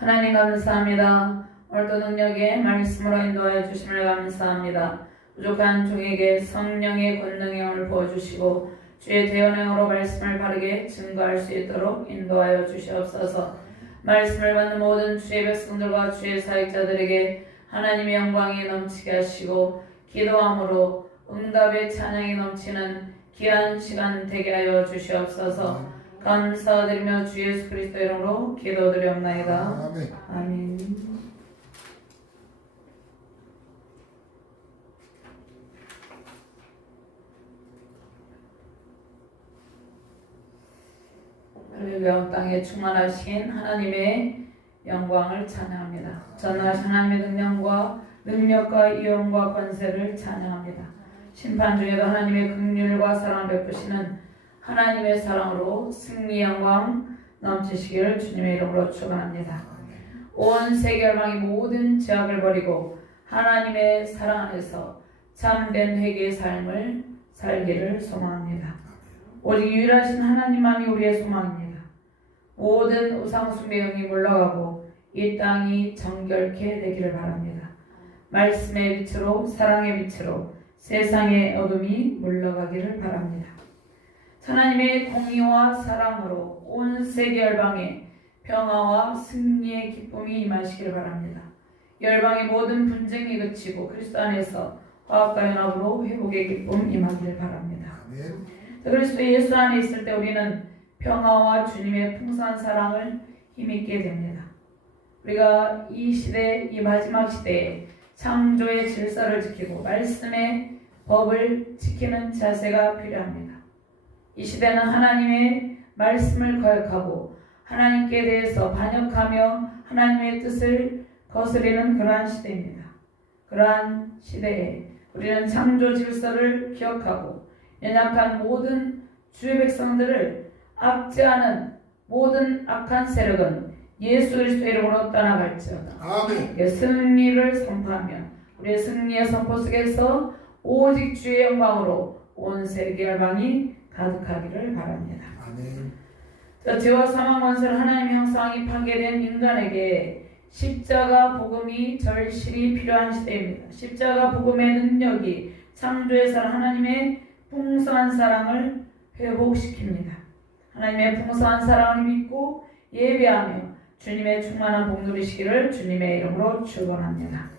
하나님 감사합니다. 오늘도 능력의 말씀으로 인도하여 주심을 감사합니다. 부족한 종에게 성령의 권능을 부어주시고 주의 대언행으로 말씀을 바르게 증거할 수 있도록 인도하여 주시옵소서. 말씀을 받는 모든 주의 백성들과 주의 사역자들에게 하나님의 영광이 넘치게 하시고 기도함으로 응답의 찬양이 넘치는 귀한 시간 되게 하여 주시옵소서. 감사드리며 주 예수 그리스도 이름으로 기도드리옵나이다. 아멘. 아멘. 할렐루야. 땅에 충만하신 하나님의 영광을 찬양합니다. 전능하신 하나님의 능력과 이용과 권세를 찬양합니다. 심판 중에도 하나님의 긍휼과 사랑을 베푸시는 하나님의 사랑으로 승리 영광 넘치시기를 주님의 이름으로 축원합니다. 온 세계 열방이 모든 죄악을 버리고 하나님의 사랑 안에서 참된 회개의 삶을 살기를 소망합니다. 오직 유일하신 하나님만이 우리의 소망입니다. 모든 우상숭배 영이 물러가고 이 땅이 정결케 되기를 바랍니다. 말씀의 빛으로 사랑의 빛으로 세상의 어둠이 물러가기를 바랍니다. 하나님의 공의와 사랑으로 온 세계 열방에 평화와 승리의 기쁨이 임하시기를 바랍니다. 열방의 모든 분쟁이 그치고 그리스도 안에서 화합과 연합으로 회복의 기쁨 임하기를 바랍니다. 그리스도 예수 안에 있을 때 우리는 평화와 주님의 풍성한 사랑을 힘있게 됩니다. 우리가 이 시대, 이 마지막 시대에 창조의 질서를 지키고 말씀의 법을 지키는 자세가 필요합니다. 이 시대는 하나님의 말씀을 거역하고 하나님께 대해서 반역하며 하나님의 뜻을 거스리는 그러한 시대입니다. 그러한 시대에 우리는 창조 질서를 기억하고 연약한 모든 주의 백성들을 압제하는 모든 악한 세력은 예수 그리스도 이름으로 떠나갈지어다. 아멘. 승리를 선포하며 우리의 승리의 선포 속에서 오직 주의 영광으로 온 세계 열방이 가득하기를 바랍니다. 아멘. 죄와 사망 원수를 하나님의 형상이 파괴된 인간에게 십자가 복음이 절실히 필요한 시대입니다. 십자가 복음의 능력이 창조에서 하나님의 풍성한 사랑을 회복시킵니다. 하나님의 풍성한 사랑을 믿고 예배하며 주님의 충만한 복 누리시기를 주님의 이름으로 축원합니다.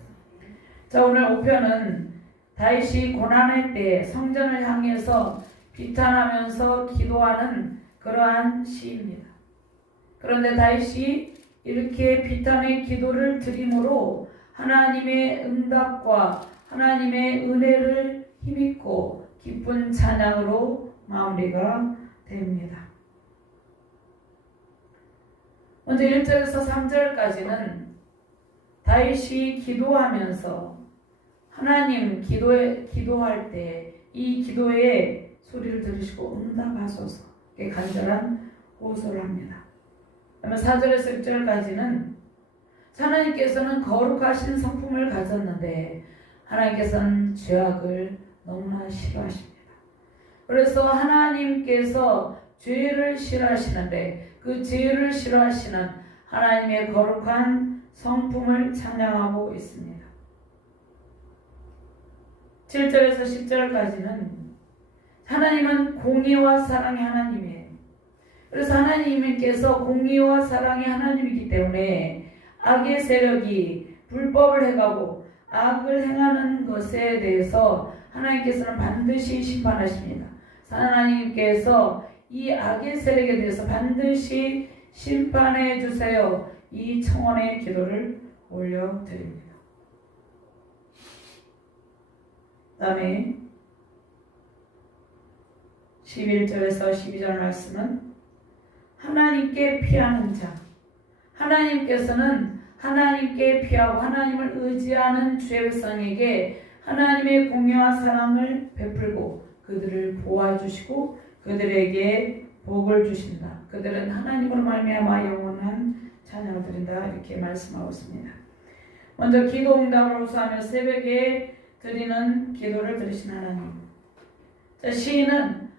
자, 오늘 5편은 다윗이 고난의 때에 성전을 향해서 비탄하면서 기도하는 그러한 시입니다. 그런데 다윗이 이렇게 비탄의 기도를 드림으로 하나님의 응답과 하나님의 은혜를 힘입고 기쁜 찬양으로 마무리가 됩니다. 먼저 1절에서 3절까지는 다윗이 기도하면서 하나님 기도할 때 이 기도의 소리를 들으시고 응답하소서 간절한 호소를 합니다. 그러면 4절에서 6절까지는 하나님께서는 거룩하신 성품을 가졌는데 하나님께서는 죄악을 너무나 싫어하십니다. 그래서 하나님께서 죄를 싫어하시는데 그 죄를 싫어하시는 하나님의 거룩한 성품을 찬양하고 있습니다. 7절에서 10절까지는 하나님은 공의와 사랑의 하나님이에요. 그래서 하나님께서 공의와 사랑의 하나님이기 때문에 악의 세력이 불법을 해가고 악을 행하는 것에 대해서 하나님께서는 반드시 심판하십니다. 하나님께서 이 악의 세력에 대해서 반드시 심판해 주세요. 이 청원의 기도를 올려드립니다. 그 다음에 11절에서 12절 말씀은 하나님께 피하는 자, 하나님께서는 하나님께 피하고 하나님을 의지하는 주의 백성에게 하나님의 공의와 사랑을 베풀고 그들을 보호해주시고 그들에게 복을 주신다. 그들은 하나님으로 말미암아 영원한 찬양을 드린다. 이렇게 말씀하고 있습니다. 먼저 기도 응답을 호소하며 새벽에 드리는 기도를 들으신 하나님. 자, 시인은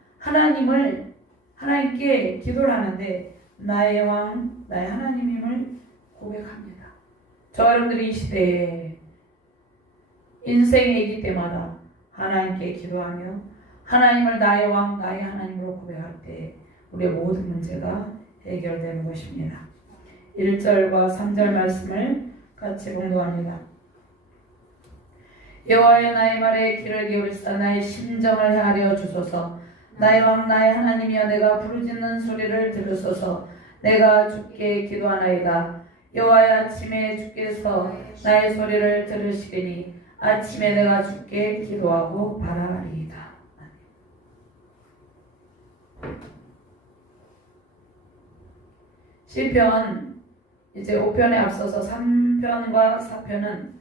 하나님께 기도를 하는데 나의 왕, 나의 하나님임을 고백합니다. 저 여러분들이 이 시대에 인생의 얘기 때마다 하나님께 기도하며 하나님을 나의 왕, 나의 하나님으로 고백할 때 우리의 모든 문제가 해결되는 것입니다. 1절과 3절 말씀을 같이 공부합니다. 여호와여 나의 말에 귀를 기울이사 나의 심정을 헤아려 주소서. 나의 왕 나의 하나님이여 내가 부르짖는 소리를 들으소서. 내가 주께 기도하나이다. 여호와여 아침에 주께서 나의 소리를 들으시리니 아침에 내가 주께 기도하고 바라리이다. 시편 이제 5편에 앞서서 3편과 4편은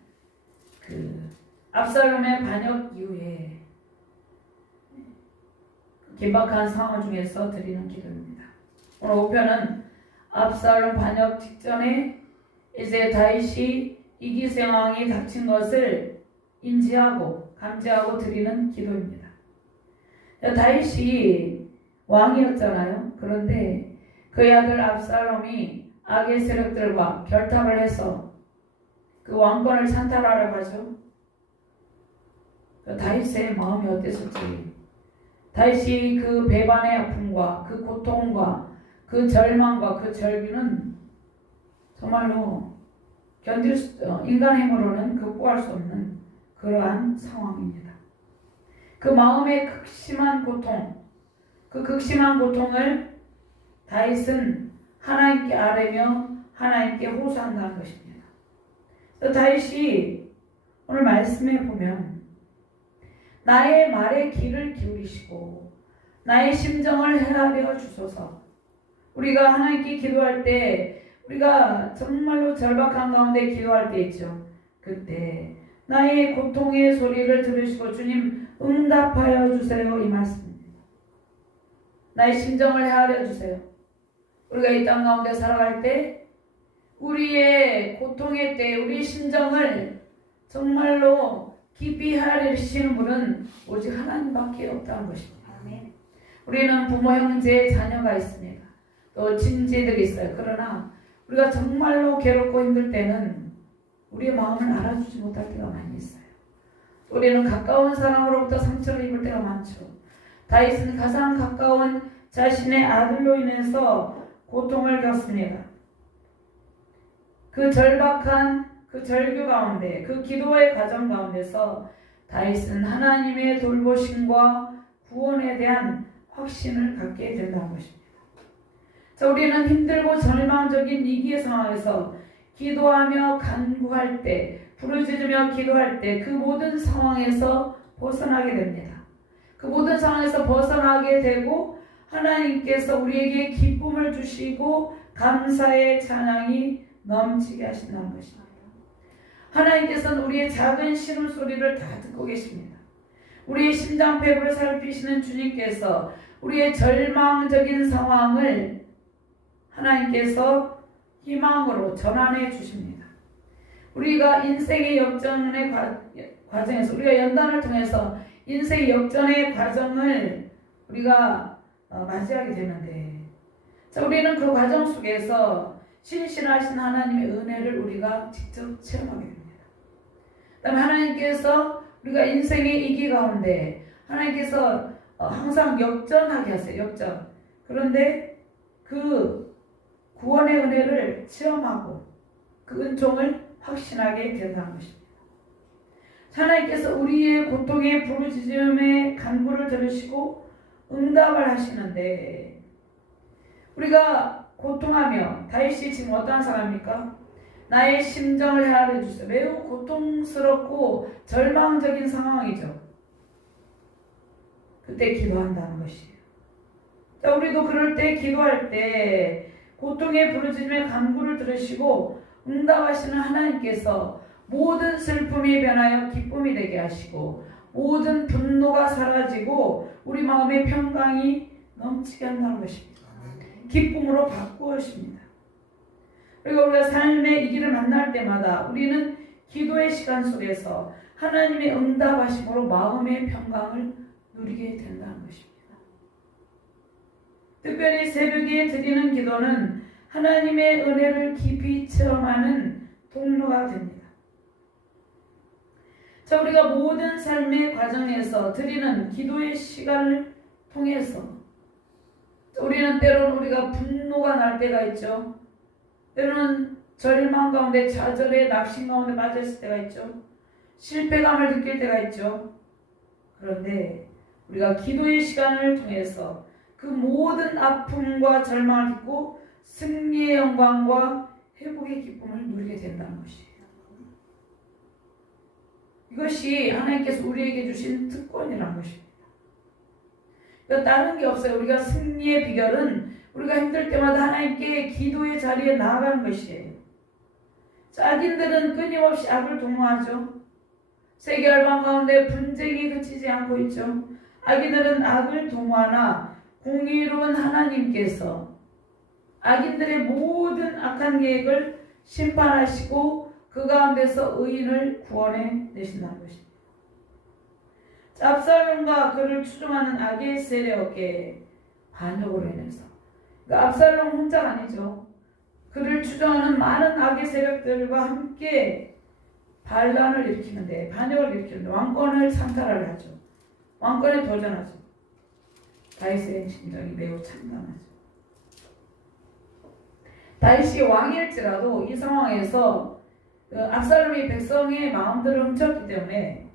압살롬의 반역 이후에 긴박한 상황 중에서 드리는 기도입니다. 오늘 5편은 압살롬 반역 직전에 이제 다윗이 이기세 왕이 닥친 것을 인지하고 감지하고 드리는 기도입니다. 다윗이 왕이었잖아요. 그런데 그의 아들 압살롬이 악의 세력들과 결탁을 해서 그 왕권을 찬탈하려고 하죠. 다윗의 마음이 어땠을지, 다윗이 그 배반의 아픔과 그 고통과 그 절망과 그 절규는 정말로 인간의 힘으로는 극복할 수 없는 그러한 상황입니다. 그 마음의 극심한 고통, 그 극심한 고통을 다윗은 하나님께 아뢰며 하나님께 호소한다는 것입니다. 다윗이 오늘 말씀에 보면 나의 말에 귀를 기울이시고 나의 심정을 헤아려 주소서. 우리가 하나님께 기도할 때, 우리가 정말로 절박한 가운데 기도할 때 있죠. 그때 나의 고통의 소리를 들으시고 주님 응답하여 주세요, 이 말씀입니다. 나의 심정을 헤아려 주세요. 우리가 이 땅 가운데 살아갈 때 우리의 고통의 때 우리의 심정을 정말로 깊이 헤아리시는 분은 오직 하나님밖에 없다는 것입니다. 아멘. 우리는 부모, 형제, 자녀가 있습니다. 또 친지들이 있어요. 그러나 우리가 정말로 괴롭고 힘들 때는 우리의 마음을 알아주지 못할 때가 많이 있어요. 우리는 가까운 사람으로부터 상처를 입을 때가 많죠. 다윗은 가장 가까운 자신의 아들로 인해서 고통을 겪습니다. 그 절박한 그 절규 가운데, 그 기도의 과정 가운데서 다윗은 하나님의 돌보심과 구원에 대한 확신을 갖게 된다는 것입니다. 자, 우리는 힘들고 절망적인 위기의 상황에서 기도하며 간구할 때, 부르짖으며 기도할 때 그 모든 상황에서 벗어나게 됩니다. 그 모든 상황에서 벗어나게 되고 하나님께서 우리에게 기쁨을 주시고 감사의 찬양이 넘치게 하신다는 것입니다. 하나님께서는 우리의 작은 신음소리를 다 듣고 계십니다. 우리의 심장폐부를 살피시는 주님께서 우리의 절망적인 상황을 하나님께서 희망으로 전환해 주십니다. 우리가 인생의 역전의 과정에서, 우리가 연단을 통해서 인생의 역전의 과정을 우리가 맞이하게 되는데, 자, 우리는 그 과정 속에서 신실하신 하나님의 은혜를 우리가 직접 체험하게 됩니다. 그다음에 하나님께서 우리가 인생의 위기 가운데 하나님께서 항상 역전하게 하세요. 역전. 그런데 그 구원의 은혜를 체험하고 그 은총을 확신하게 된다는 것입니다. 하나님께서 우리의 고통의 부르짖음의 간구를 들으시고 응답을 하시는데, 우리가 고통하며, 다윗이 지금 어떠한 사람입니까? 나의 심정을 헤아려 주세요. 매우 고통스럽고 절망적인 상황이죠. 그때 기도한다는 것이에요. 자, 우리도 그럴 때 기도할 때 고통의 부르짖음의 간구를 들으시고 응답하시는 하나님께서 모든 슬픔이 변하여 기쁨이 되게 하시고 모든 분노가 사라지고 우리 마음의 평강이 넘치게 한다는 것입니다. 기쁨으로 바꾸어 주십니다. 그리고 우리가 삶의 이 길을 만날 때마다 우리는 기도의 시간 속에서 하나님의 응답하심으로 마음의 평강을 누리게 된다는 것입니다. 특별히 새벽에 드리는 기도는 하나님의 은혜를 깊이 체험하는 통로가 됩니다. 자, 우리가 모든 삶의 과정에서 드리는 기도의 시간을 통해서 우리는 때로는 우리가 분노가 날 때가 있죠. 때로는 절망 가운데 좌절의 낙심 가운데 빠졌을 때가 있죠. 실패감을 느낄 때가 있죠. 그런데 우리가 기도의 시간을 통해서 그 모든 아픔과 절망을 딛고 승리의 영광과 회복의 기쁨을 누리게 된다는 것이에요. 이것이 하나님께서 우리에게 주신 특권이라는 것입니다. 그러니까 다른 게 없어요. 우리가 승리의 비결은 우리가 힘들 때마다 하나님께 기도의 자리에 나아가는 것이에요. 악인들은 끊임없이 악을 도모하죠. 세계 열방 가운데 분쟁이 그치지 않고 있죠. 악인들은 악을 도모하나 공의로운 하나님께서 악인들의 모든 악한 계획을 심판하시고 그 가운데서 의인을 구원해 내신다는 것입니다. 압살롬과 그를 추종하는 악의 세력의 반역으로 인해서, 그러니까 압살롬 혼자가 아니죠. 그를 추종하는 많은 악의 세력들과 함께 반란을 일으키는데, 반역을 일으키는데 왕권을 찬탈을 하죠. 왕권에 도전하죠. 다윗의 심정이 매우 참담하죠. 다윗이 왕일지라도 이 상황에서 압살롬이 백성의 마음들을 훔쳤기 때문에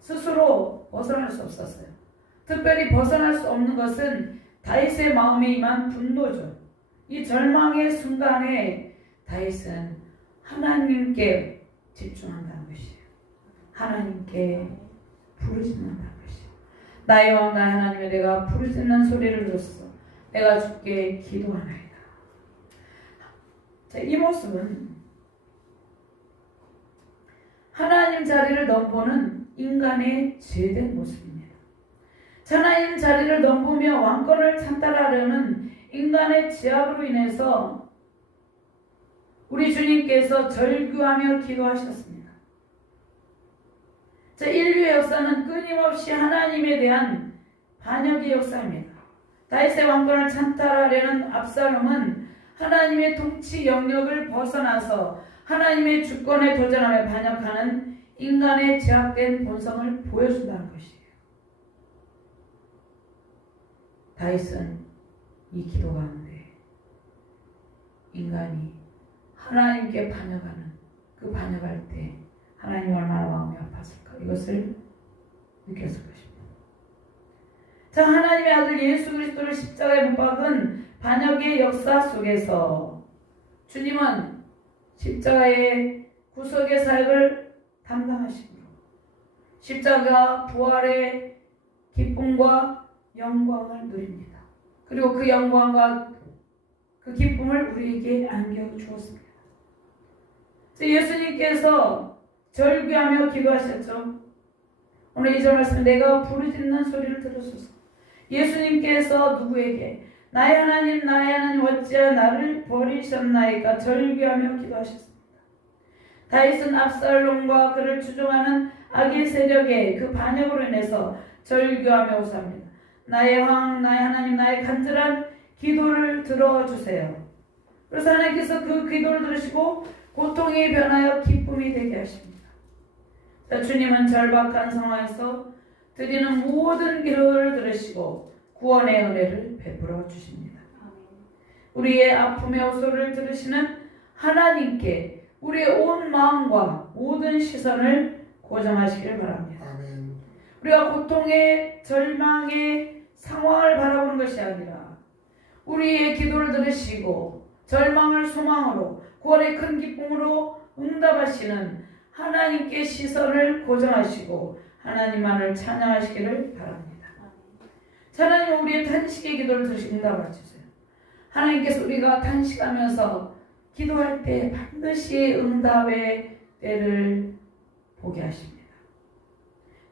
스스로 벗어날 수 없었어요. 특별히 벗어날 수 없는 것은 다윗의 마음에 임한 분노죠. 이 절망의 순간에 다윗은 하나님께 집중한다는 것이에요. 하나님께 부르짖는다는 것이에요. 나의 왕 나의 하나님의 내가 부르짖는 소리를 들었어. 내가 주께 기도하나이다. 자, 이 모습은 하나님 자리를 넘보는 인간의 죄된 모습입니다. 하나님 자리를 넘보며 왕권을 찬탈하려는 인간의 죄악으로 인해서 우리 주님께서 절규하며 기도하셨습니다. 자, 인류의 역사는 끊임없이 하나님에 대한 반역의 역사입니다. 다윗의 왕권을 찬탈하려는 압살롬은 하나님의 통치 영역을 벗어나서 하나님의 주권에 도전하며 반역하는 인간의 제약된 본성을 보여준다는 것이에요. 다윗은 이 기도 가운데 인간이 하나님께 반역하는 그 반역할 때 하나님 얼마나 마음이 아팠을까 이것을 느꼈을 것입니다. 자, 하나님의 아들 예수 그리스도를 십자가에 못 박은 반역의 역사 속에서 주님은 십자가의 구속의 사역을 담당하시므로 십자가 부활의 기쁨과 영광을 누립니다. 그리고 그 영광과 그 기쁨을 우리에게 안겨주었습니다. 예수님께서 절규하며 기도하셨죠. 오늘 2절 말씀 내가 부르짖는 소리를 들으소서. 예수님께서 누구에게 나의 하나님 어찌하여 나를 버리셨나이까 절규하며 기도하셨습니다. 다윗은 압살롬과 그를 추종하는 악의 세력의 그 반역으로 인해서 절규하며 호소합니다. 나의 왕 나의 하나님 나의 간절한 기도를 들어주세요. 그래서 하나님께서 그 기도를 들으시고 고통이 변하여 기쁨이 되게 하십니다. 자, 주님은 절박한 상황에서 드리는 모든 기도를 들으시고 구원의 은혜를 베풀어 주십니다. 우리의 아픔의 호소를 들으시는 하나님께 우리의 온 마음과 모든 시선을 고정하시길 바랍니다. 아멘. 우리가 고통의 절망의 상황을 바라보는 것이 아니라 우리의 기도를 들으시고 절망을 소망으로 구원의 큰 기쁨으로 응답하시는 하나님께 시선을 고정하시고 하나님만을 찬양하시기를 바랍니다. 하나님 우리의 탄식의 기도를 들으시고 응답을 주세요. 하나님께서 우리가 탄식하면서 기도할 때 반드시 응답의 때를 보게 하십니다.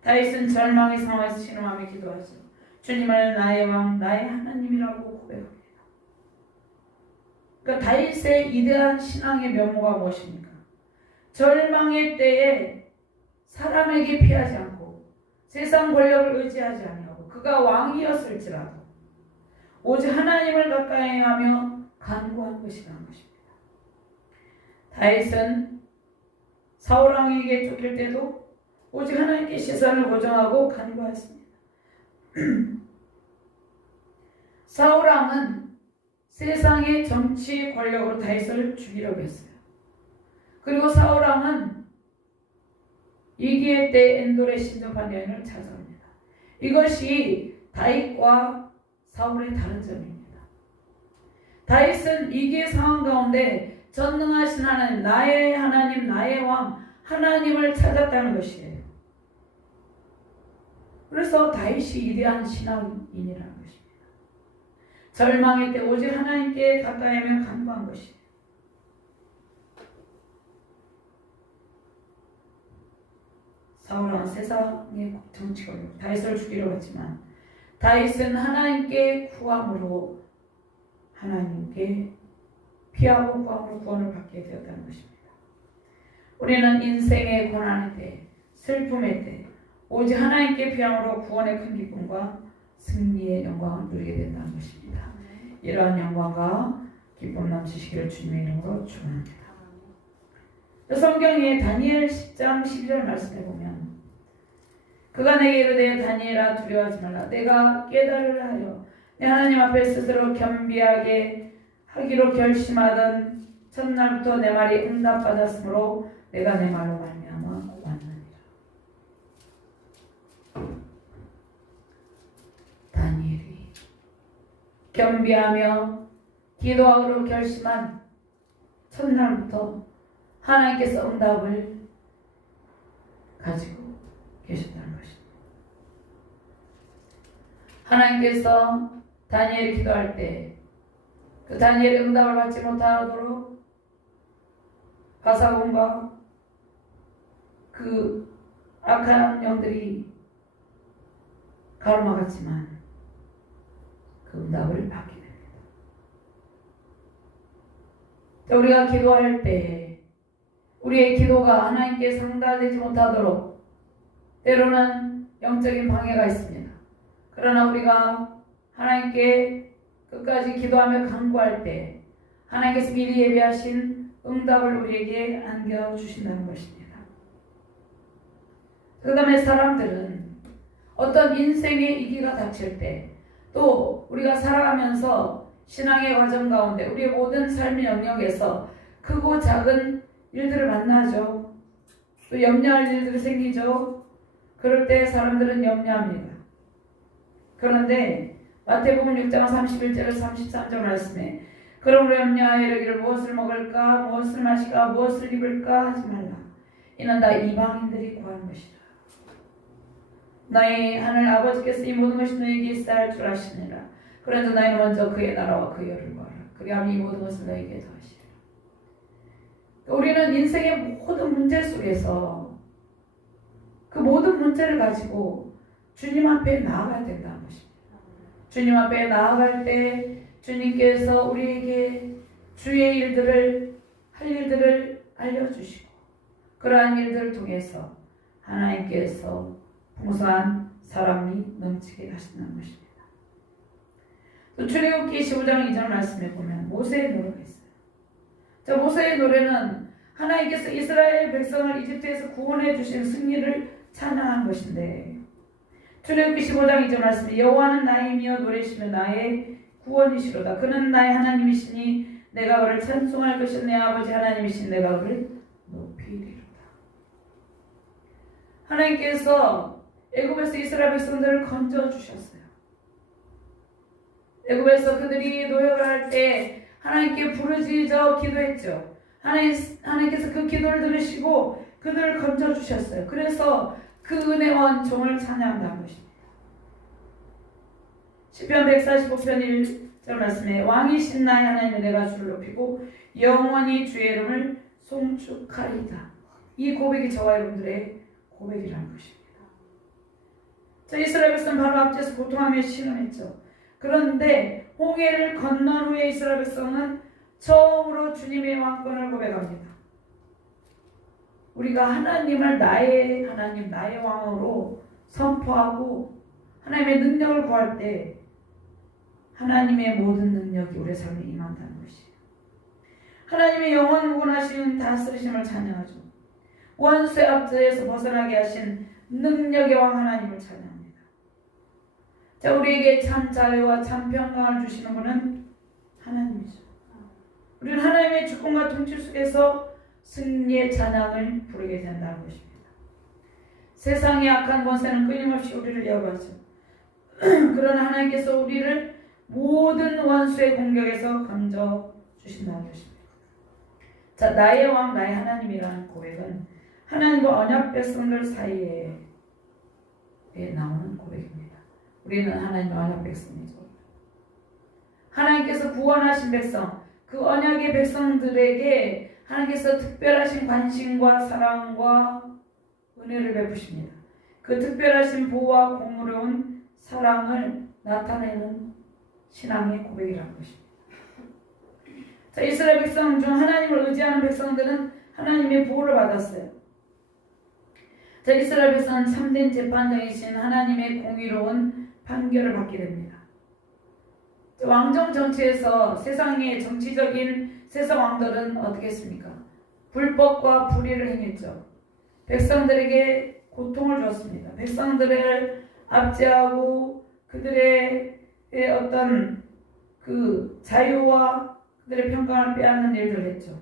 다윗은 절망의 상황에서 신음하며 기도하죠. 주님을 나의 왕 나의 하나님이라고 고백합니다. 그러니까 다윗의 이대한 신앙의 면모가 무엇입니까? 절망의 때에 사람에게 피하지 않고 세상 권력을 의지하지 아니하고 그가 왕이었을지라도 오직 하나님을 가까이 하며 간구한 것이라는 것입니다. 다윗은 사울 왕에게 쫓길 때도 오직 하나님께 시선을 고정하고 간구하였습니다. 사울 왕은 세상의 정치 권력으로 다윗을 죽이려고 했어요. 그리고 사울 왕은 이기의 때 엔돌의 신접한 여인을 찾아옵니다. 이것이 다윗과 사울의 다른 점입니다. 다윗은 이기의 상황 가운데 전능하신 하나님, 나의 하나님, 나의 왕, 하나님을 찾았다는 것이에요. 그래서 다윗이 위대한 신앙인이라는 것입니다. 절망일 때 오직 하나님께 가까이 하며 간구한 것이에요. 사울은 세상의 정치권으로 다윗을 죽이려고 했지만 다윗은 하나님께 구함으로 하나님께 피하고 구함으로 구원을 받게 되었다는 것입니다. 우리는 인생의 고난의 때, 슬픔의 때 오직 하나님께 피함으로 구원의 큰 기쁨과 승리의 영광을 누리게 된다는 것입니다. 이러한 영광과 기쁨 넘치시기를 주님의 이름으로 축원합니다. 성경에 다니엘 10장 12절 말씀해 보면 그가 내게 이르되 다니엘아 두려워하지 말라. 내가 깨달으려 하여 내 하나님 앞에 스스로 겸비하게 하기로 결심하던 첫날부터 내 말이 응답받았으므로 내가 내 말로 말미암아 왔느니라. 다니엘이 겸비하며 기도하기로 결심한 첫날부터 하나님께서 응답을 가지고 계셨다는 것입니다. 하나님께서 다니엘이 기도할 때 그 다니엘의 응답을 받지 못하도록 바사곤과 그 악한 영들이 가로막았지만 그 응답을 받게 됩니다. 우리가 기도할 때 우리의 기도가 하나님께 상달되지 못하도록 때로는 영적인 방해가 있습니다. 그러나 우리가 하나님께 끝까지 기도하며 간구할 때 하나님께서 미리 예비하신 응답을 우리에게 안겨주신다는 것입니다. 그 다음에 사람들은 어떤 인생의 위기가 닥칠 때 또 우리가 살아가면서 신앙의 과정 가운데 우리의 모든 삶의 영역에서 크고 작은 일들을 만나죠. 또 염려할 일들이 생기죠. 그럴 때 사람들은 염려합니다. 그런데 마태복음 6장 31절에서 33절 말씀에 그러므로 염려하여 이르기를 무엇을 먹을까 무엇을 마실까 무엇을 입을까 하지 말라. 이는 다 이방인들이 구하는 것이라. 너희 하늘 아버지께서 이 모든 것이 너희에게 있어야 할 줄 아시느니라. 그런데 너희는 먼저 그의 나라와 그 의를 구하라. 그리하면 이 모든 것을 너희에게 더하시리라. 우리는 인생의 모든 문제 속에서 그 모든 문제를 가지고 주님 앞에 나아가야 된다는 것입니다. 주님 앞에 나아갈 때 주님께서 우리에게 주의 일들을 할 일들을 알려주시고 그러한 일들을 통해서 하나님께서 풍성한 사랑이 넘치게 하신다는 것입니다. 또 출애굽기 15장 2절 말씀에 보면 모세의 노래가 있어요. 자, 모세의 노래는 하나님께서 이스라엘 백성을 이집트에서 구원해 주신 승리를 찬양한 것인데 출애굽기 15장 2절 말씀에 여호와는 나의 힘이여 노래시며 나의 구원이시로다. 그는 나의 하나님이시니 내가 그를 찬송할 것이 내 아버지 하나님이신 내가 그를 높이리로다. 하나님께서 애굽에서 이스라엘 백성들을 건져주셨어요. 애굽에서 그들이 노역을 할 때 하나님께 부르짖어 기도했죠. 하나님께서 그 기도를 들으시고 그들을 건져주셨어요. 그래서 그 은혜와 종을 찬양한다는 것입니다. 시편 145편 1절 말씀에 왕이신 나의 하나님을 내가 주를 높이고 영원히 주의 이름을 송축하리이다. 이 고백이 저와 여러분들의 고백이라는 것입니다. 자, 이스라엘 백성은 바로 앞에서 고통하며 신음했죠. 그런데 홍해를 건넌 후에 이스라엘 백성은 처음으로 주님의 왕권을 고백합니다. 우리가 하나님을 나의 하나님, 나의 왕으로 선포하고 하나님의 능력을 구할 때 하나님의 모든 능력이 우리의 삶에 임한다는 것이에요. 하나님의 영원 무관하신 다스리심을 찬양하죠. 원수의 압제에서 벗어나게 하신 능력의 왕 하나님을 찬양합니다. 자, 우리에게 참 자유와 참 평강을 주시는 분은 하나님이죠. 우리는 하나님의 주권과 통치 속에서 승리의 찬양을 부르게 된다는 것입니다. 세상의 악한 권세는 끊임없이 우리를 여부하죠. 그러나 하나님께서 우리를 모든 원수의 공격에서 건져 주신다는 것입니다. 자, 나의 왕 나의 하나님이라는 고백은 하나님과 언약 백성들 사이에 나오는 고백입니다. 우리는 하나님과 언약 백성이죠. 하나님께서 구원하신 백성, 그 언약의 백성들에게 하나님께서 특별하신 관심과 사랑과 은혜를 베푸십니다. 그 특별하신 보호와 공의로운 사랑을 나타내는 신앙의 고백이라는 것입니다. 자, 이스라엘 백성 중 하나님을 의지하는 백성들은 하나님의 보호를 받았어요. 자, 이스라엘 백성은 참된 재판장이신 하나님의 공의로운 판결을 받게 됩니다. 자, 왕정 정치에서 세상의 정치적인 세상 왕들은 어떻게 했습니까? 불법과 불의를 행했죠. 백성들에게 고통을 주었습니다. 백성들을 압제하고 그들의 어떤 그 자유와 그들의 평강을 빼앗는 일들을 했죠.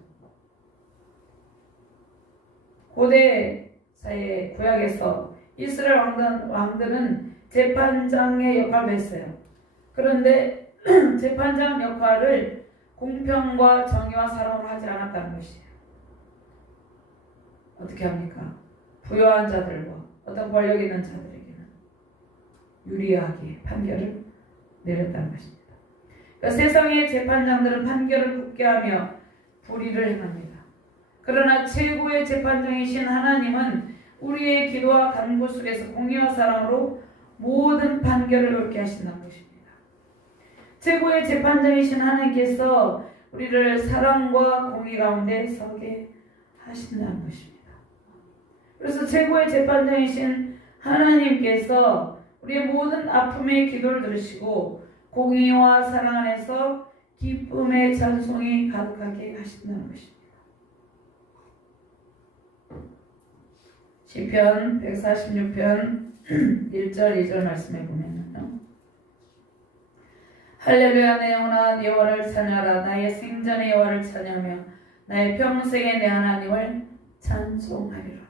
고대 사회 구약에서 이스라엘 왕들은 재판장의 역할을 했어요. 그런데 재판장 역할을 공평과 정의와 사랑으로 하지 않았다는 것이에요. 어떻게 합니까? 부유한 자들과 어떤 권력 있는 자들에게는 유리하게 판결을 내렸다는 것입니다. 그러니까 세상의 재판장들은 판결을 굳게 하며 불의를 행합니다. 그러나 최고의 재판장이신 하나님은 우리의 기도와 간구 속에서 공의와 사랑으로 모든 판결을 옳게 하신다는 것입니다. 최고의 재판장이신 하나님께서 우리를 사랑과 공의 가운데 서게 하신다는 것입니다. 그래서 최고의 재판장이신 하나님께서 우리의 모든 아픔의 기도를 들으시고 공의와 사랑 안에서 기쁨의 찬송이 가득하게 하신다는 것입니다. 시편 146편 1절 2절 말씀에 보면요. 할렐루야 내 영혼아 여호와를 찬양하라. 나의 생전의 여호와를 찬양하며 나의 평생에 내 하나님을 찬송하리로다.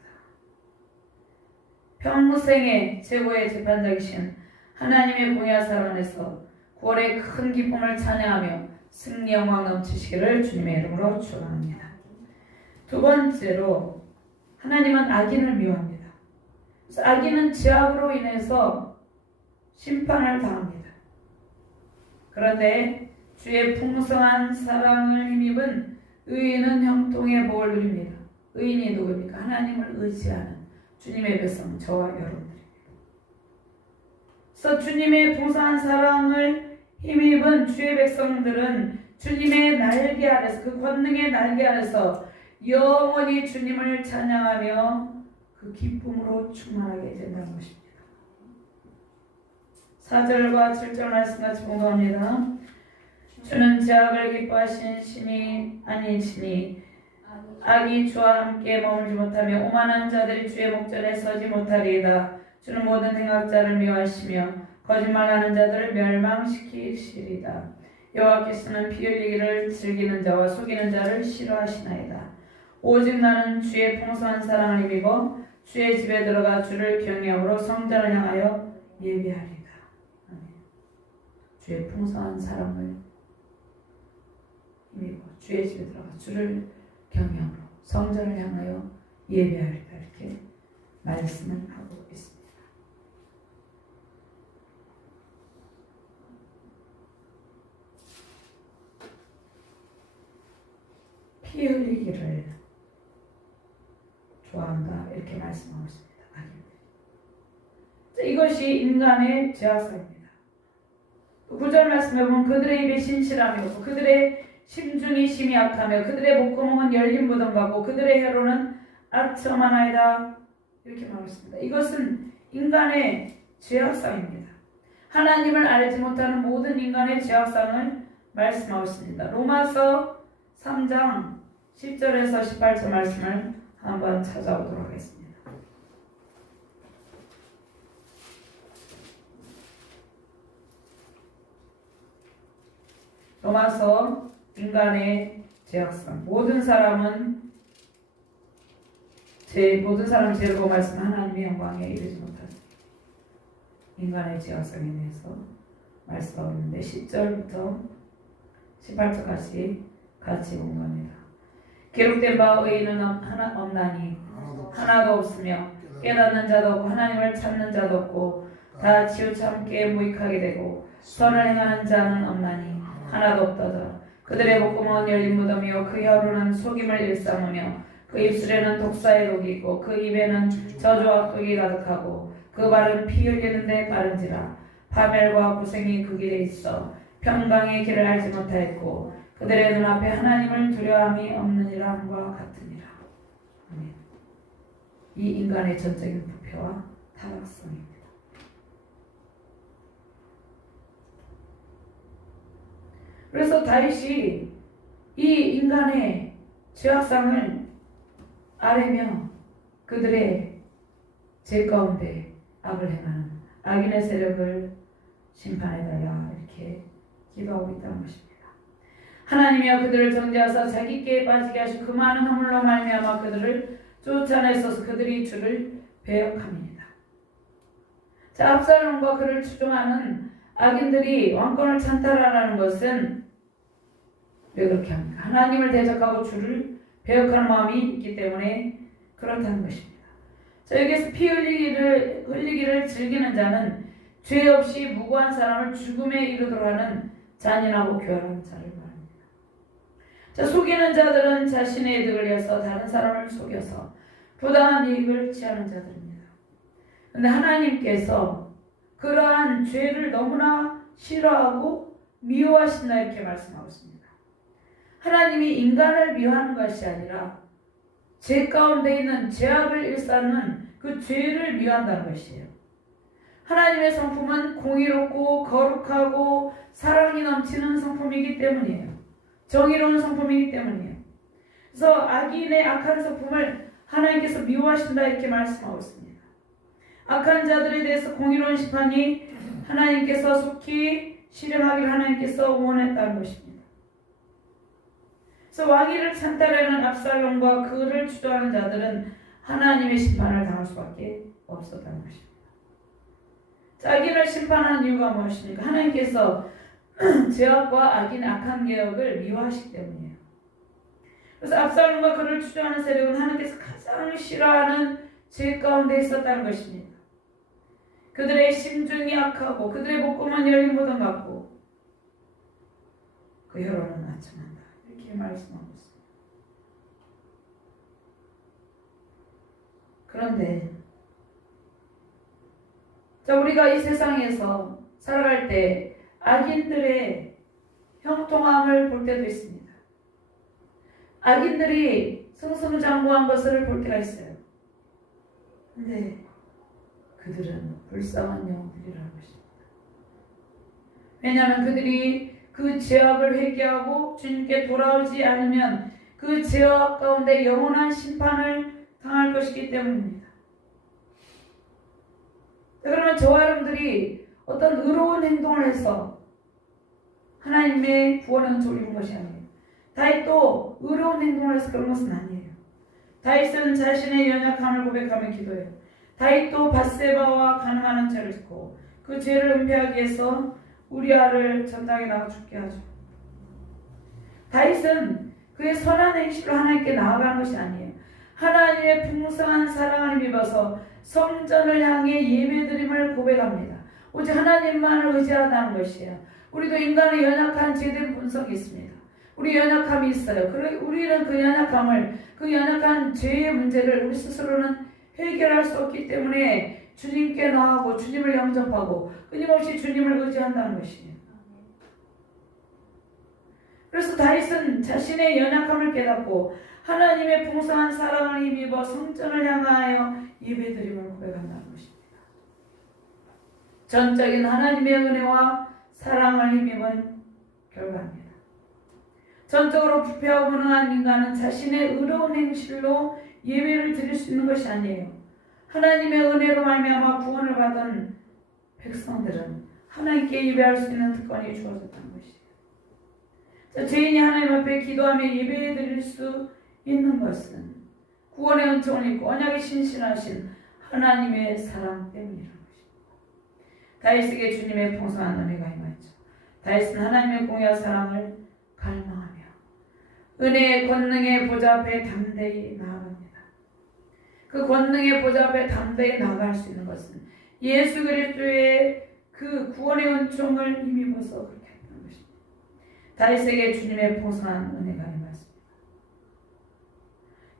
평생의 최고의 재판장이신 하나님의 공의와 사랑 안에서 구원의 큰 기쁨을 찬양하며 승리 영광 넘치시기를 주님의 이름으로 축원합니다. 두 번째로 하나님은 악인을 미워합니다. 그래서 악인은 죄악으로 인해서 심판을 당합니다. 그런데 주의 풍성한 사랑을 힘입은 의인은 형통의 복을 누립니다. 의인이 누구입니까? 하나님을 의지하는 주님의 백성, 저와 여러분들입니다. 그래서 주님의 풍성한 사랑을 힘입은 주의 백성들은 주님의 날개 아래서, 그 권능의 날개 아래서 영원히 주님을 찬양하며 그 기쁨으로 충만하게 된다는 것입니다. 4절과 7절 말씀같이 공부합니다. 주는 죄악을 기뻐하신 신이 아니시니 악이 주와 함께 머물지 못하며 오만한 자들이 주의 목전에 서지 못하리이다. 주는 모든 생각자를 미워하시며 거짓말하는 자들을 멸망시키시리다. 여호와께서는 피 흘리기를 즐기는 자와 속이는 자를 싫어하시나이다. 오직 나는 주의 풍성한 사랑을 입어 주의 집에 들어가 주를 경외함으로 성전을 향하여 예배하리다. 주의 풍성한 사랑을 입어 주의 집에 들어가 주를 경외함으로 성전을 향하여 예배하리다. 이렇게 말씀을 하고 있습니다. 피 흘리기를 좋아한다. 이렇게 말씀하고 있습니다. 이것이 인간의 죄악사입니다. 9절 말씀에 보면 그들의 입이 신실함이고 그들의 심중이 심히 악하며 그들의 목구멍은 열린 무덤 같고 그들의 혀로는 악처만하이다. 이렇게 말했습니다. 이것은 인간의 죄악상입니다. 하나님을 알지 못하는 모든 인간의 죄악상을 말씀하고 있습니다. 로마서 3장 10절에서 18절 말씀을 한번 찾아보도록 하겠습니다. 로마서 인간의 죄악성. 모든 사람은 죄로고 말씀 하나님의 영광에 이르지 못하다. 인간의 죄악성에 대해서 말씀하고 있는데 10절부터 18절까지 같이 본 겁니다. 기록된 바 의인은 하나 없나니 하나도 없으며 깨닫는 자도 없고 하나님을 찾는 자도 없고 다 치우참게 무익하게 되고 선을 행하는 자는 없나니 하나도 없도다. 그들의 목구멍은 열린 무덤이요 그 혀로는 속임을 일삼으며 그 입술에는 독사의 독이 있고 그 입에는 저주와 악독이 가득하고 그 발은 피 흘리는데 빠른지라. 파멸과 고생이 그 길에 있어 평강의 길을 알지 못하였고 그들의 눈앞에 하나님을 두려움이 없느니라 함과 같으니라. 아멘. 이 인간의 전적인 부패와 타락성입니다. 그래서 다윗이 이 인간의 죄악상을 아뢰며 그들의 죄 가운데 악을 행하는 악인의 세력을 심판해달라 이렇게 기도하고 있다는 것입니다. 하나님이여 그들을 정죄하사 자기께 빠지게 하시고 그 많은 허물로 말미암아 그들을 쫓아내소서. 그들이 주를 배역함이니라. 자, 압살롬과 그를 추종하는 악인들이 왕권을 찬탈하라는 것은 왜 그렇게 합니까? 하나님을 대적하고 주를 배역하는 마음이 있기 때문에 그렇다는 것입니다. 자, 여기서 피 흘리기를 즐기는 자는 죄 없이 무고한 사람을 죽음에 이르도록 하는 잔인하고 교활한 자를 말합니다. 자, 속이는 자들은 자신의 이득을 위해서 다른 사람을 속여서 부당한 이익을 취하는 자들입니다. 그런데 하나님께서 그러한 죄를 너무나 싫어하고 미워하신다 이렇게 말씀하고 있습니다. 하나님이 인간을 미워하는 것이 아니라 죄 가운데 있는 죄악을 일삼는 그 죄를 미워한다는 것이에요. 하나님의 성품은 공의롭고 거룩하고 사랑이 넘치는 성품이기 때문이에요. 정의로운 성품이기 때문이에요. 그래서 악인의 악한 성품을 하나님께서 미워하신다 이렇게 말씀하고 있습니다. 악한 자들에 대해서 공의로운 심판이 하나님께서 속히 실행하기를 하나님께서 원했다는 것입니다. 그래서 왕위를 찬탈하는 압살롬과 그를 추종하는 자들은 하나님의 심판을 당할 수밖에 없었다는 것입니다. 악인을 심판하는 이유가 무엇입니까? 하나님께서 죄악과 악인의 악한 개혁을 미워하시기 때문이에요. 그래서 압살롬과 그를 추종하는 세력은 하나님께서 가장 싫어하는 죄 가운데 있었다는 것입니다. 그들의 심중이 악하고 그들의 목구멍은 열린 무덤 같고 그 혀로는 나침한다 이렇게 말씀하고 있습니다. 그런데 자, 우리가 이 세상에서 살아갈 때 악인들의 형통함을 볼 때도 있습니다. 악인들이 승승장구한 것을 볼 때가 있어요. 근데 그들은 불쌍한 영혼들이라는 것입니다. 왜냐하면 그들이 그 죄악을 회개하고 주님께 돌아오지 않으면 그 죄악 가운데 영원한 심판을 당할 것이기 때문입니다. 그러면 저와 여러분들이 어떤 의로운 행동을 해서 하나님의 구원은 돌리는 것이 아니에요. 다윗도 의로운 행동을 해서 그런 것은 아니에요. 다윗은 자신의 연약함을 고백하며 기도해요. 다윗도 밧세바와 간음하는 죄를 짓고 그 죄를 은폐하기 위해서 우리아를 전장에 나가 죽게 하죠. 다윗은 그의 선한 행실로 하나님께 나아가는 것이 아니에요. 하나님의 풍성한 사랑을 힘입어서 성전을 향해 예배드림을 고백합니다. 오직 하나님만을 의지한다는 것이에요. 우리도 인간의 연약한 죄된 본성이 있습니다. 우리 연약함이 있어요. 우리는 그 연약함을, 그 연약한 죄의 문제를 우리 스스로는 해결할 수 없기 때문에 주님께 나아가고 주님을 영접하고 끊임없이 주님을 의지한다는 것이에요. 그래서 다윗은 자신의 연약함을 깨닫고 하나님의 풍성한 사랑을 힘입어 성전을 향하여 예배드림을 고백한다는 것입니다. 전적인 하나님의 은혜와 사랑을 힘입은 결과입니다. 전적으로 부패하고 무능한 인간은 자신의 의로운 행실로 예배를 드릴 수 있는 것이 아니에요. 하나님의 은혜로 말미암아 구원을 받은 백성들은 하나님께 예배할 수 있는 특권이 주어졌다는 것이에요. 죄인이 하나님 앞에 기도하며 예배 드릴 수 있는 것은 구원의 은총을 입고 언약에 신실하신 하나님의 사랑 때문이라는 것입니다. 다윗에게 주님의 풍성한 은혜가 임하였죠. 다윗은 하나님의 공의와 사랑을 갈망하며 은혜의 권능의 보좌 앞에 담대히 나아갑니다. 그 권능의 보좌 앞에 담대히 나아갈 수 있는 것은 예수 그리스도의 그 구원의 은총을 힘입어서 그렇게 했다는 것입니다. 다윗에게 주님의 풍성한 은혜가 임했습니다.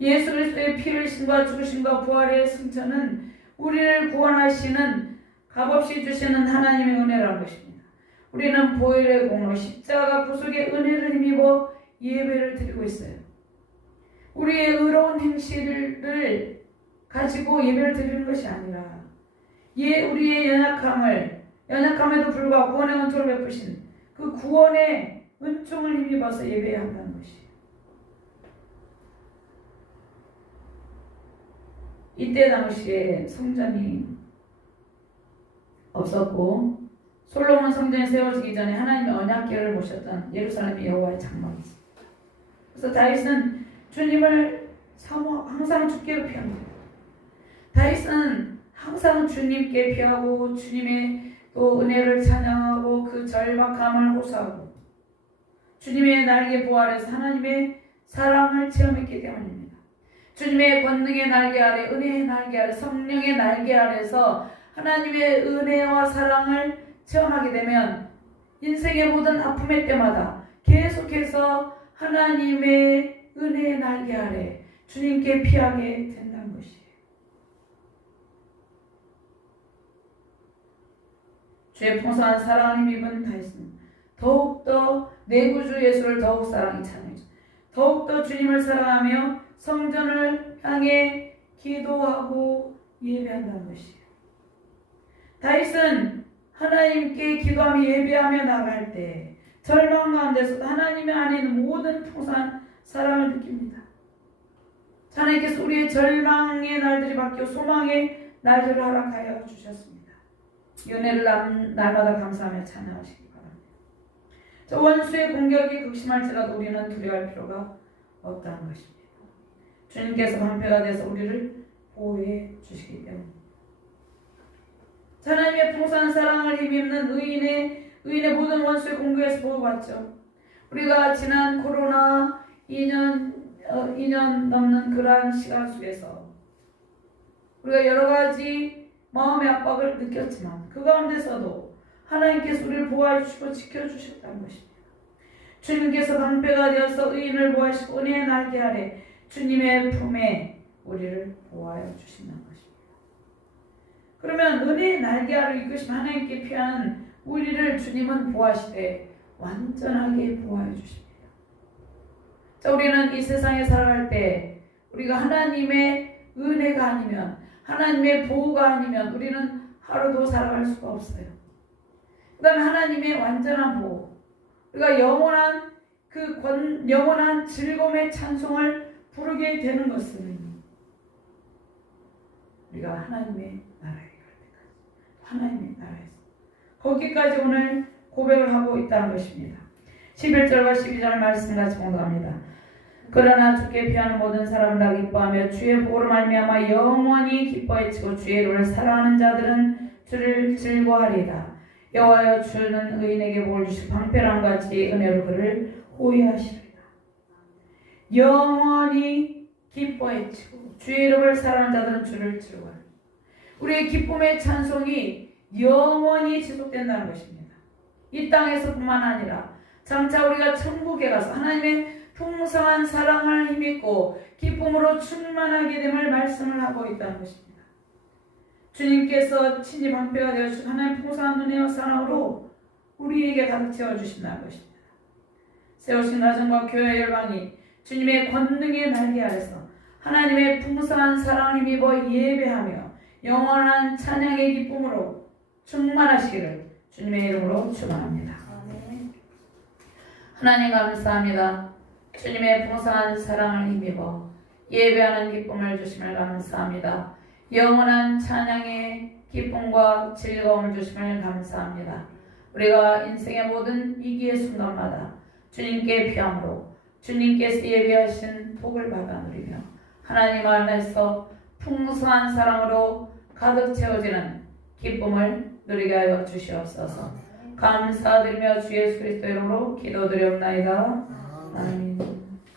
예수 그리스도의 피 흘리심과 죽으심과 부활의 승천은 우리를 구원하시는 값없이 주시는 하나님의 은혜라는 것입니다. 우리는 보혈의 공로 십자가 구속의 은혜를 힘입어 예배를 드리고 있어요. 우리의 의로운 행실을 가지고 예배를 드리는 것이 아니라 우리의 연약함에도 불구하고 구원의 은총을 베푸신 그 구원의 은총을 힘입어서 예배해야 한다는 것이에요. 이때 당시에 성전이 없었고 솔로몬 성전이 세워지기 전에 하나님의 언약궤를 모셨던 예루살렘의 여호와의 장막이 있습니다. 그래서 다윗은 주님을 항상 주께 피합니다. 다윗은 항상 주님께 피하고 주님의 또 은혜를 찬양하고 그 절박함을 호소하고 주님의 날개 보호 아래서 하나님의 사랑을 체험했기 때문입니다. 주님의 권능의 날개 아래, 은혜의 날개 아래, 성령의 날개 아래서 하나님의 은혜와 사랑을 체험하게 되면 인생의 모든 아픔의 때마다 계속해서 하나님의 은혜의 날개 아래 주님께 피하게 된다는 것이에요. 주의 풍성한 사랑을 힘입은 다윗은 더욱더 내 구주 예수를 더욱 사랑이 차면서 더욱더 주님을 사랑하며 성전을 향해 기도하고 예배한다는 것이에요. 다윗은 하나님께 기도하며 예배하며 나갈 때 절망 가운데서도 하나님의 안에 있는 모든 풍성한 사랑을 느낍니다. 하나님께서 우리의 절망의 날들이 바뀌어 소망의 날들을 허락하여 주셨습니다. 이 은혜를 날마다 감사하며 찬양하시기 바랍니다. 원수의 공격이 극심할지라도 우리는 두려워할 필요가 없다는 것입니다. 주님께서 방패가 되어서 우리를 보호해 주시기 때문입니다. 하나님의 풍성한 사랑을 힘입는 의인의 모든 원수의 공격에서 보호받죠. 우리가 지난 코로나 2년 넘는 그러한 시간 속에서 우리가 여러 가지 마음의 압박을 느꼈지만 그 가운데서도 하나님께서 우리를 보호해 주시고 지켜주셨다는 것입니다. 주님께서 방패가 되어서 의인을 보호하시고 은혜의 날개 아래 주님의 품에 우리를 보호하여 주신다는 것입니다. 그러면 은혜의 날개 아래 이끄시면 하나님께 피하는 우리를 주님은 보호하시되 완전하게 보호해 주십니다. 자, 우리는 이 세상에 살아갈 때 우리가 하나님의 은혜가 아니면 하나님의 보호가 아니면 우리는 하루도 살아갈 수가 없어요. 그 다음에 하나님의 완전한 보호, 우리가 영원한 영원한 즐거움의 찬송을 부르게 되는 것은 우리가 하나님의 나라에 갈 때까지 하나님의 나라에서 거기까지 오늘 고백을 하고 있다는 것입니다. 11절과 12절 말씀 같이 공부합니다. 그러나 주께 피하는 모든 사람은 다 기뻐하며 주의 보호로 말미암아 영원히 기뻐해치고 주의 이름을 사랑하는 자들은 주를 즐거워하리이다. 여호와여 주는 의인에게 복을 주시고 방패랑과 같이 은혜로 그를 호위하시리이다. 영원히 기뻐해치고 주의 이름을 사랑하는 자들은 주를 즐거워하리이다. 우리의 기쁨의 찬송이 영원히 지속된다는 것입니다. 이 땅에서뿐만 아니라 장차 우리가 천국에 가서 하나님의 풍성한 사랑을 힘입고 기쁨으로 충만하게 됨을 말씀을 하고 있다는 것입니다. 주님께서 친히 방패가 되어주신 하나님의 풍성한 은혜와 사랑으로 우리에게 가득 채워주신다는 것입니다. 세우신 가정과 교회 열방이 주님의 권능의 날개 아래서 하나님의 풍성한 사랑을 힘입어 예배하며 영원한 찬양의 기쁨으로 충만하시기를 주님의 이름으로 축원합니다. 하나님 감사합니다. 주님의 풍성한 사랑을 힘입어 예배하는 기쁨을 주심을 감사합니다. 영원한 찬양의 기쁨과 즐거움을 주심을 감사합니다. 우리가 인생의 모든 위기의 순간마다 주님께 피함으로 주님께서 예비하신 복을 받아 누리며 하나님 안에서 풍성한 사랑으로 가득 채워지는 기쁨을 누리게 하여 주시옵소서. 감사드리며 주 예수 그리스도 이름으로 기도드리옵나이다. 아멘.